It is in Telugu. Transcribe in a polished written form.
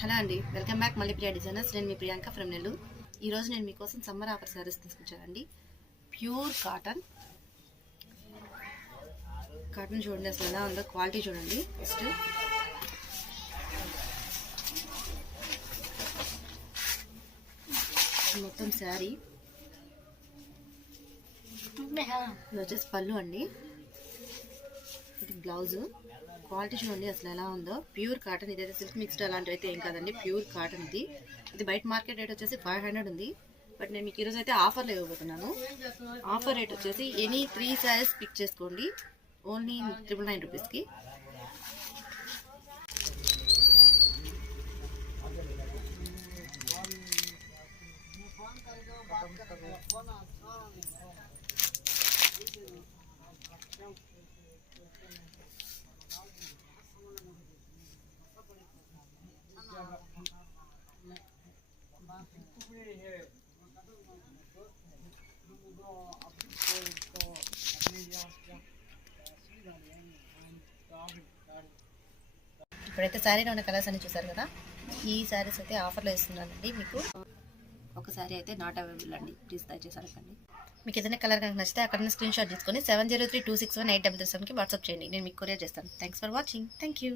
హలో అండి, వెల్కమ్ బ్యాక్ మల్లిప్రియా డిజైనర్స్. నేను మీ ప్రియాంక ఫ్రమ్ నెల్లూరు. ఈరోజు నేను మీకోసం సమ్మర్ ఆఫర్ శారీస్ తీసుకొచ్చానండి. ప్యూర్ కాటన్ చూడండి, అసలు ఎలా ఉందో క్వాలిటీ చూడండి. ఫస్ట్ మొత్తం శారీ ఇది వచ్చేసి పళ్ళు అండి, ఇది బ్లౌజ్. క్వాలిటీ చూడండి అసలు ఎలా ఉందో. ప్యూర్ కాటన్, ఇదైతే సిల్క్ మిక్స్డ్ అలాంటివి అయితే ఏం కాదండి, ప్యూర్ కాటన్. ఇది బయట మార్కెట్ రేట్ వచ్చేసి 500 ఉంది, బట్ నేను మీకు ఈరోజు అయితే ఆఫర్లో ఇవ్వబోతున్నాను. ఆఫర్ రేట్ వచ్చేసి ఎనీ 3 శారీస్ పిక్ చేసుకోండి, ఓన్లీ 999 రూపీస్కి. ఇప్పుడైతే శారీలో ఉన్న కలర్స్ అన్ని చూసారు కదా. ఈ శారీస్ అయితే ఆఫర్లో ఇస్తున్నానండి మీకు. ఒక శారీ అయితే నాట్ అవైలబుల్ అండి, ప్లీజ్ దయచేసి అడగండి. మీకు ఏదైనా కలర్ కనుక నచ్చితే అక్కడ స్క్రీన్ షాట్ తీసుకొని 7032618337కి వాట్సాప్ చేయండి, నేను మీకు కొరియర్ చేస్తాను. Thanks for watching. Thank you.